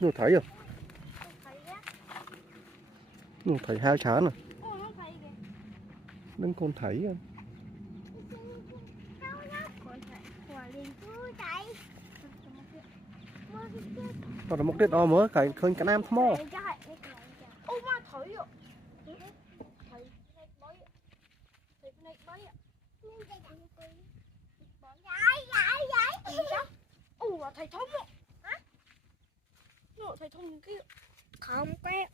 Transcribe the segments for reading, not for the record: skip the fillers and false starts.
Nó thấy rồi. Nó thấy hai chán rồi. Đừng còn thấy rồi. Còn là một đứa đó mới cái khơi cái nam thmो. Thầy thông ạ. Hả? Nộ thầy thông kia. Không quen.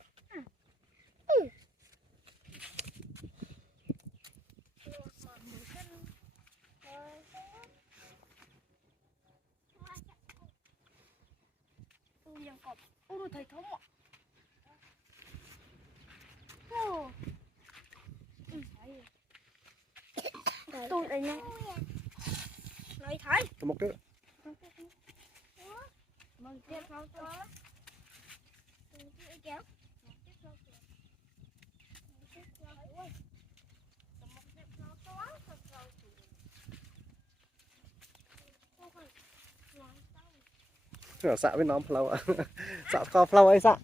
Ôi thầy thông ạ. Tôi đây nha. Này thấy. Một đứa. Mừng tiếp sau cho. Kéo. Ở xạ bên nó flow ạ. Xạ co flow ấy xạ.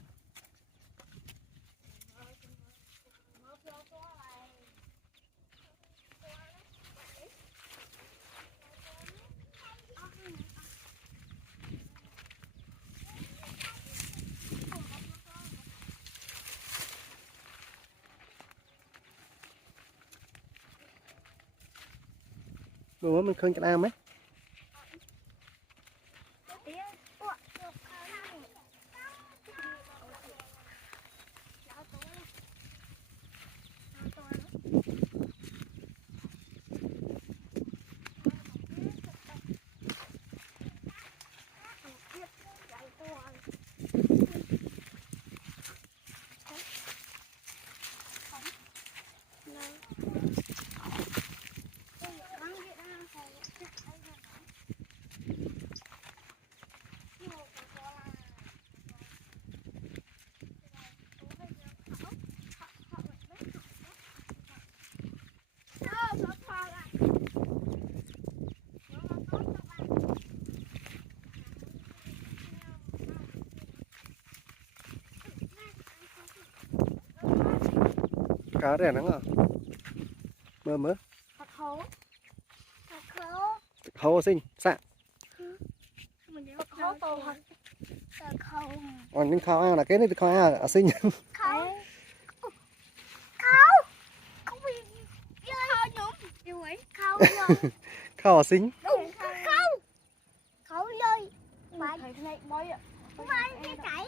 Bữa mình khơi cái nam ấy. Cá đẻ nắng à? Mơ mơ. Thật hố. Hố xinh, xạ. Thật hố to thật. Còn những khao là cái này thì khao à xinh. Không bị khâu nhúng yêu ấy khâu rồi Khao à xinh. đúng khâu rồi mà thầy này bơi ạ không phải cái chạy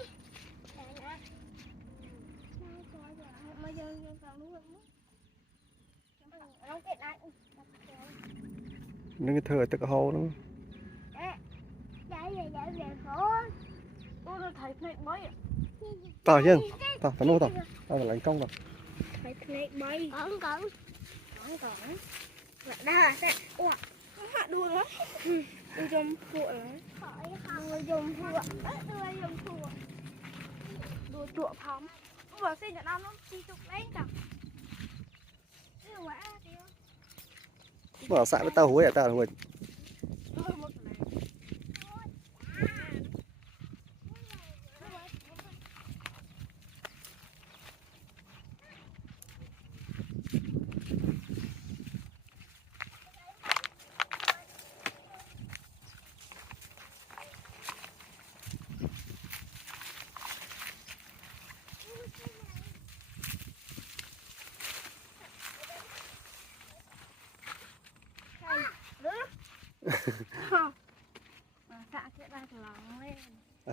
mà giờ vào đúng rồi không cái này Những cái thừa tự hố đúng chạy về phố tôi thầy này bơi ạ tao chứ tao phải nô tao tao phải lấy công rồi thầy này bơi còn đây là ủa không hạ đuôi lắm đuôi dùm phụ lắm đuôi dùm phụ đuôi chuột phóng vừa xin cho nó chi chục lấy chẳng bảo xạ với tao hối à tao hối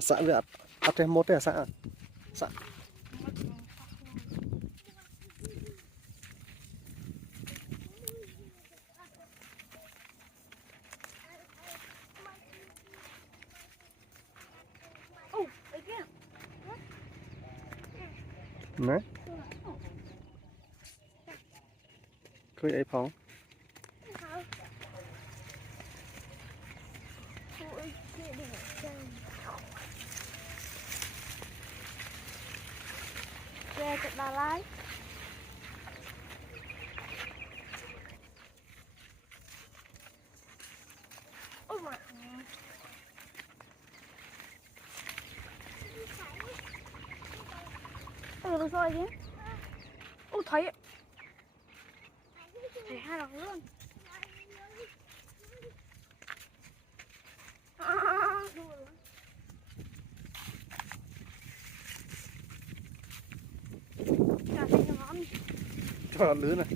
xạ với ắt thêm một cái xạ xạ đấy khơi ấy phóng về cực Đà Lạt ôi mà tôi soi chứ. Ô thấy hai lần luôn. Chà, xin ngon. Cho nó lứa này.